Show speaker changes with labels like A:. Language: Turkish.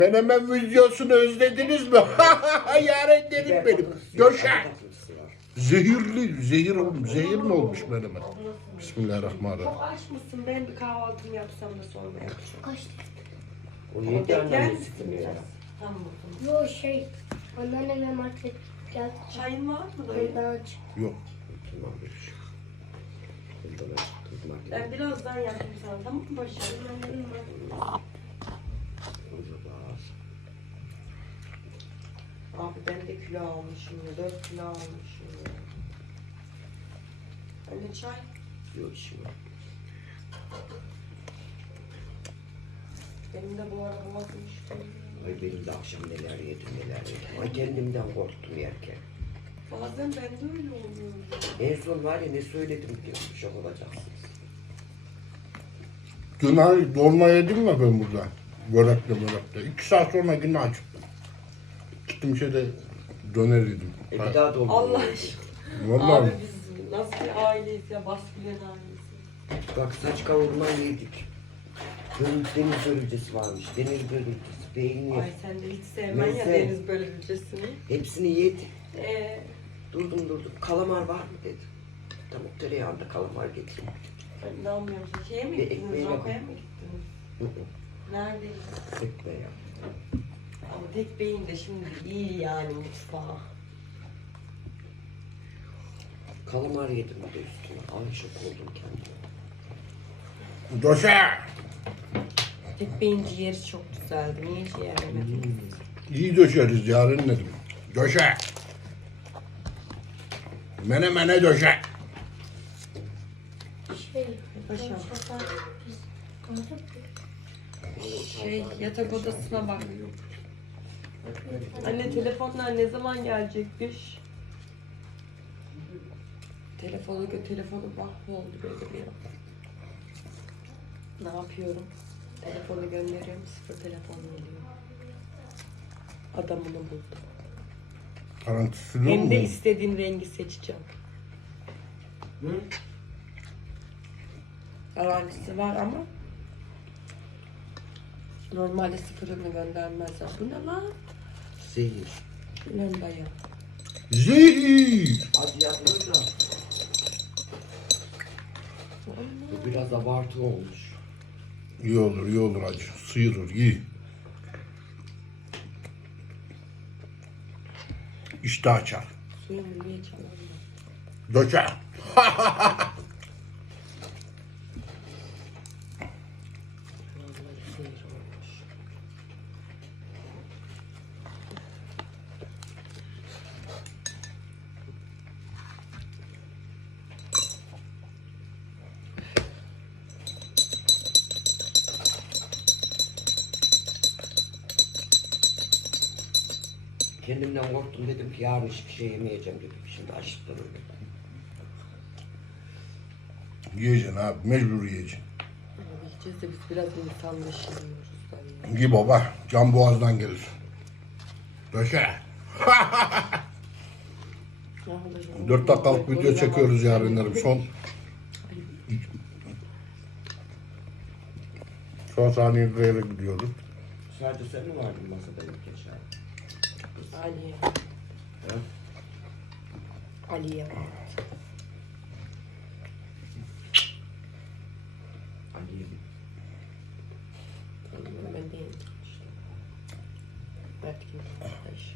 A: Menemen videosunu özlediniz mi? Yarenlerim benim. Döşek. Zehirli, zehir oğlum. Zehir mi olmuş menemen? Bismillahirrahmanirrahim.
B: Çok aç mısın? Ben bir kahvaltımı yapsam da sonra yapacağım.
C: Kaç?
D: O
B: Ama
D: yedi
B: bekler
D: anneannesi
B: misin
D: değil mi
B: biraz?
D: ya?
B: Tamam.
C: Yo anneanneme market geldi.
B: Çayın var mı dayı?
C: Ondan aç.
A: Yok.
D: Tamam bir şey. Bundan açtık makine.
B: Ben birazdan yapayım sana, tamam mı Barış'ım? Abi ben de kilo almışım ya, 4 kilo almışım ya. Anne çay.
D: Yok işim yok.
B: Benim de bu arada boğazım şişti.
D: Ay benim de akşam neler yedim neler yedim. Ay kendimden korktum yerken.
B: Bazen ben de öyle oluyorum.
D: En son var ya ne söyledim diyorum. Şok olacaksınız.
A: Dün hani dolma yedim mi ben burada? Börekle. 2 saat sonra yine açıktım. Gittim şeyde döner yedim.
D: Bir daha dolma.
B: Allah
D: yedim.
B: aşkına.
A: Vallahi
B: Abi biz nasıl bir aileyiz ya, Baskülen ailesi.
D: Bak saç kavurma yedik. Deniz börülcesi varmış. Deniz börülcesi, peynir.
B: Ay sen de hiç sevmen ya
D: Neyse.
B: deniz bölümcesini.
D: Hepsini yedik.
B: Eee
D: Durdum. Kalamar var mı dedim. Tamam tereyağında kalamar getirdim.
B: ben inanmıyorum. Şeye mi
D: Bir
B: gittiniz?
D: ekmeğe
B: Roka'ya mı gittiniz? Neredeyiz?
D: Ekmeğe ya.
B: Ama tek beyin de şimdi iyi yani mutfağa.
D: Kalamar yedim bir de üstüne. Ay şok oldum kendime.
A: Döşek.
B: Tek beyin ciğeri çok güzeldi. Niye ciğer yemediniz?
A: İyi döşeriz yarın dedim. Döşek. Menemene döşek.
B: Paşam.
C: Biz
B: Yatak odasına bak. Anne telefonlar ne zaman gelecekmiş? Telefonu mahvoldu benim ya. Ne yapıyorum? Telefonu gönderiyorum, sıfır telefon geliyor. Adamını buldum.
A: Garantisi yok
B: Hem
A: mu?
B: de istediğim rengi seçeceğim.
D: Hı?
B: Garantisi var ama normalde sıfırını göndermezler. Bu ne lan?
D: Zehir.
B: Lan bayağı.
A: Zehir.
D: Hadi yapma da. Bu biraz abartı olmuş.
A: İyi olur acı. Sıyırır, iyi. İşte açar.
B: Suyumu niye çalalım?
A: Döşek.
B: Vallahi sıyır olmuş.
D: Kendimden korktum dedim ki yarın hiçbir şey yemeyeceğim dedim. Şimdi açlıktan öldüm.
A: Yiyeceksin abi, mecbur yiyeceksin.
B: Ama yiyeceğiz de biz biraz insanlaşıyoruz dayı.
A: Gi baba, can boğazdan gelir. Döşek. 4 dakikalık video çekiyoruz yarınlarım. Son saniyelere gidiyoruz.
D: Sadece sen mi vardın masada ilk geçen?
B: Ali.
D: Ha?
B: Ali'ye.
D: Ali.
B: Ben değilim. Mert gibi.